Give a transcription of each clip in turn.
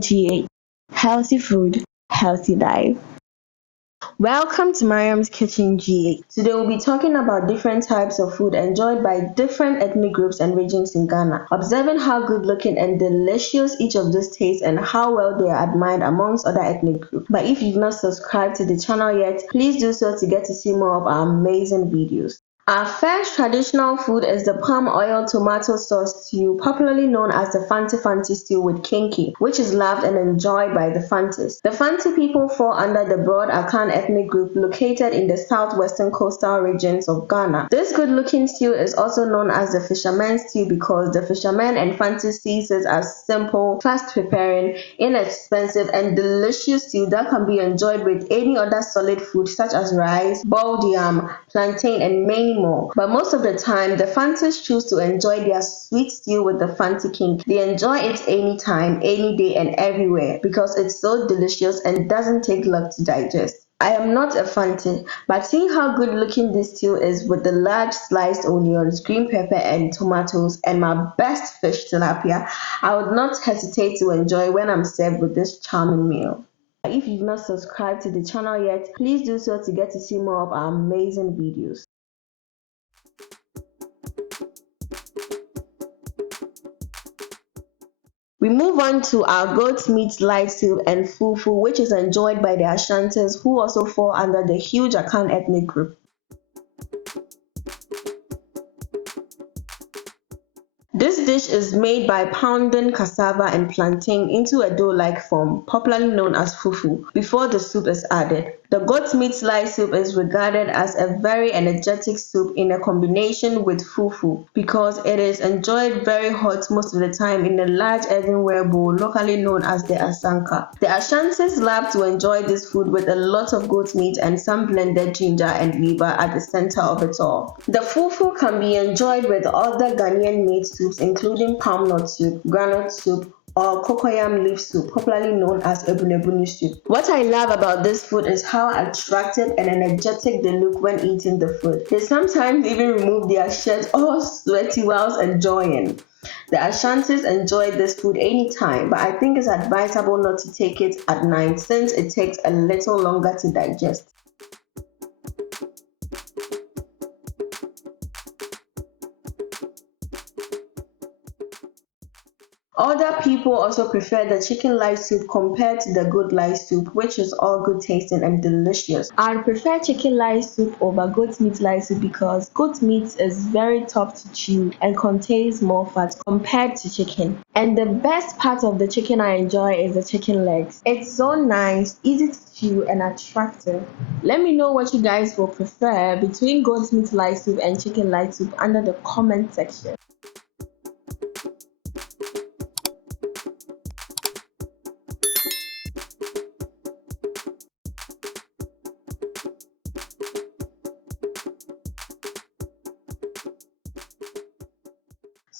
Kitchen Gh. Healthy food, healthy life. Welcome to Mariam's Kitchen Gh. Today we'll be talking about different types of food enjoyed by different ethnic groups and regions in Ghana, observing how good looking and delicious each of these tastes and how well they are admired amongst other ethnic groups. But if you've not subscribed to the channel yet, please do so to get to see more of our amazing videos. Our first traditional food is the palm oil tomato sauce stew, popularly known as the Fante stew with kinky, which is loved and enjoyed by the Fantes. The Fante people fall under the broad Akan ethnic group located in the southwestern coastal regions of Ghana. This good-looking stew is also known as the fisherman's stew because the fishermen and Fantes sees it as simple, fast-preparing, inexpensive, and delicious stew that can be enjoyed with any other solid food such as rice, boiled yam, plantain, and many more. But most of the time, the Fantes choose to enjoy their sweet stew with the Fante King. They enjoy it anytime, any day, and everywhere because it's so delicious and doesn't take long to digest. I am not a Fante, but seeing how good looking this stew is with the large sliced onions, green pepper, and tomatoes, and my best fish tilapia, I would not hesitate to enjoy when I'm served with this charming meal. If you've not subscribed to the channel yet, please do so to get to see more of our amazing videos. We move on to our goat meat light soup and fufu, which is enjoyed by the Ashantis, who also fall under the huge Akan ethnic group. This dish is made by pounding cassava and plantain into a dough-like form, popularly known as fufu, before the soup is added. The goat meat slice soup is regarded as a very energetic soup in a combination with fufu because it is enjoyed very hot most of the time in a large earthenware bowl locally known as the asanka. The Ashantis love to enjoy this food with a lot of goat meat and some blended ginger and liver at the center of it all. The fufu can be enjoyed with other Ghanaian meat soups including palm nut soup, groundnut soup, or cocoyam leaf soup, popularly known as ebunebunu soup. What I love about this food is how attractive and energetic they look when eating the food. They sometimes even remove their shirts all sweaty whilst enjoying. The Ashantis enjoy this food anytime, but I think it's advisable not to take it at night since it takes a little longer to digest. Other people also prefer the chicken light soup compared to the goat light soup, which is all good tasting and delicious. I prefer chicken light soup over goat meat light soup because goat meat is very tough to chew and contains more fat compared to chicken. And the best part of the chicken I enjoy is the chicken legs. It's so nice, easy to chew, and attractive. Let me know what you guys will prefer between goat meat light soup and chicken light soup under the comment section.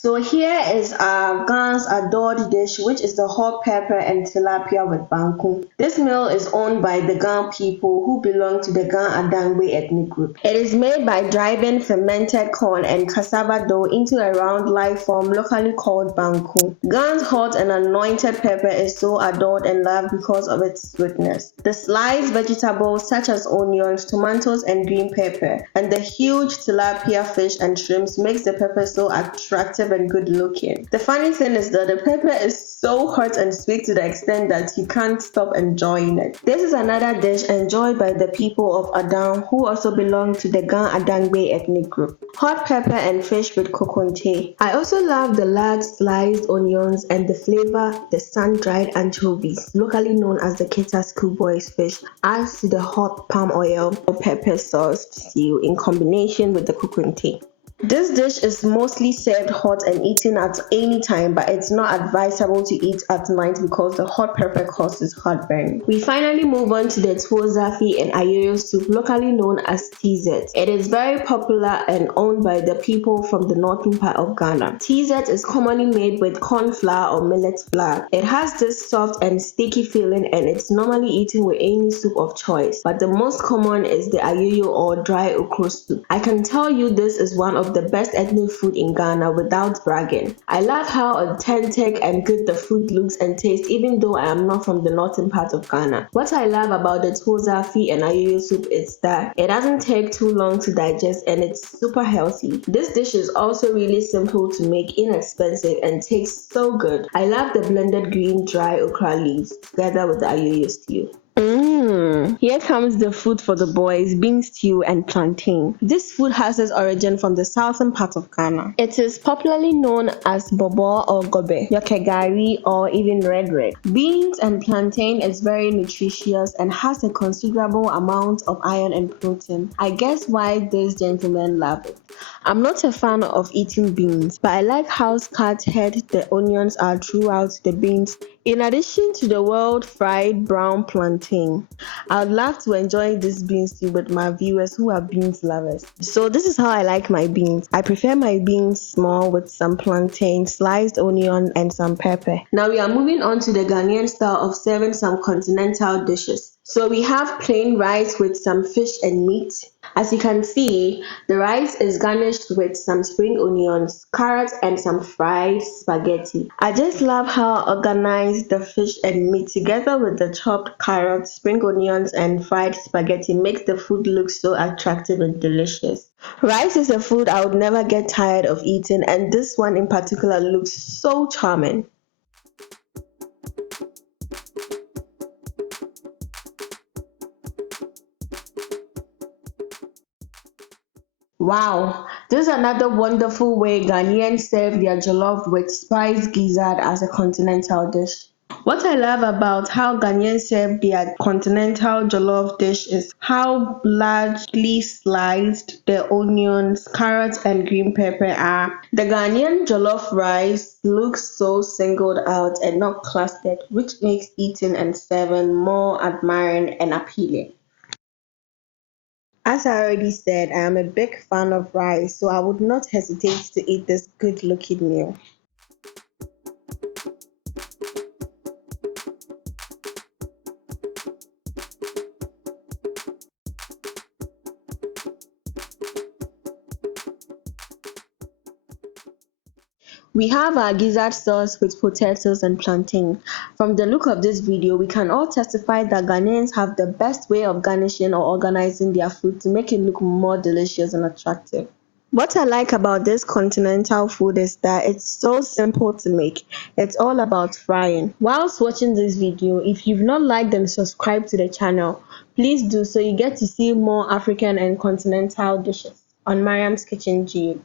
So here is our Ghan's adored dish, which is the hot pepper and tilapia with Banku. This meal is owned by the Ghan people who belong to the Ghan Adangbe ethnic group. It is made by driving fermented corn and cassava dough into a round light form locally called Banku. Ghan's hot and anointed pepper is so adored and loved because of its sweetness. The sliced vegetables such as onions, tomatoes, and green pepper, and the huge tilapia fish and shrimps makes the pepper so attractive and good looking. The funny thing is that the pepper is so hot and sweet to the extent that you can't stop enjoying it. This is another dish enjoyed by the people of Adang who also belong to the Ghan Adangbe ethnic group. Hot pepper and fish with kokonte. I also love the large sliced onions and the flavor the sun-dried anchovies, locally known as the Keta schoolboy's fish, adds to the hot palm oil or pepper sauce stew in combination with the kokonte. This dish is mostly served hot and eaten at any time, but it's not advisable to eat at night because the hot pepper causes heartburn. We finally move on to the tuwo zafi and ayoyo soup, locally known as TZ. It is very popular and owned by the people from the northern part of Ghana. TZ is commonly made with corn flour or millet flour. It has this soft and sticky feeling and it's normally eaten with any soup of choice, but the most common is the ayoyo or dry okra soup. I can tell you this is one of of the best ethnic food in Ghana without bragging. I love how authentic and good the food looks and tastes even though I am not from the northern part of Ghana. What I love about the tozafi and ayoyo soup is that it doesn't take too long to digest and it's super healthy. This dish is also really simple to make, inexpensive, and tastes so good. I love the blended green dry okra leaves together with the ayoyo stew. Here comes the food for the boys, bean stew and plantain. This food has its origin from the southern part of Ghana. It is popularly known as bobo or gobe, yokegari, or even red red. Beans and plantain is very nutritious and has a considerable amount of iron and protein. I guess why this gentleman love it. I'm not a fan of eating beans, but I like how scattered the onions are throughout the beans, in addition to the well-fried brown plantain. I would love to enjoy this bean stew with my viewers who are beans lovers. So this is how I like my beans. I prefer my beans small with some plantain, sliced onion, and some pepper. Now we are moving on to the Ghanaian style of serving some continental dishes. So we have plain rice with some fish and meat. As you can see, the rice is garnished with some spring onions, carrots, and some fried spaghetti. I just love how organized the fish and meat together with the chopped carrots, spring onions, and fried spaghetti makes the food look so attractive and delicious. Rice is a food I would never get tired of eating, and this one in particular looks so charming. Wow, this is another wonderful way Ghanaians serve their jollof with spiced gizzard as a continental dish. What I love about how Ghanaians serve their continental jollof dish is how largely sliced the onions, carrots, and green pepper are. The Ghanaian jollof rice looks so singled out and not clustered, which makes eating and serving more admiring and appealing. As I already said, I am a big fan of rice, so I would not hesitate to eat this good looking meal. We have our gizzard sauce with potatoes and plantain. From the look of this video, we can all testify that Ghanaians have the best way of garnishing or organizing their food to make it look more delicious and attractive. What I like about this continental food is that it's so simple to make. It's all about frying. Whilst watching this video, if you've not liked and subscribed to the channel, please do so you get to see more African and continental dishes on Mariam's Kitchen Gh.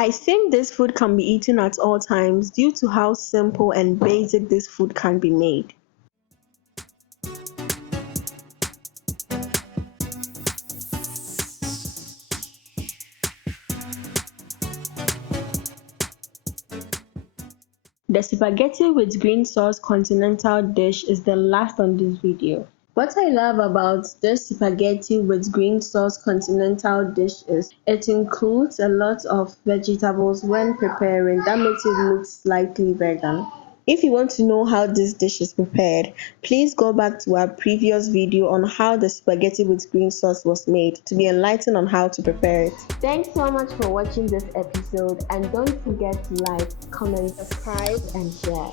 I think this food can be eaten at all times due to how simple and basic this food can be made. The spaghetti with green sauce continental dish is the last on this video. What I love about this spaghetti with green sauce continental dish is it includes a lot of vegetables when preparing that makes it look slightly vegan. If you want to know how this dish is prepared, please go back to our previous video on how the spaghetti with green sauce was made to be enlightened on how to prepare it. Thanks so much for watching this episode and don't forget to like, comment, subscribe and share.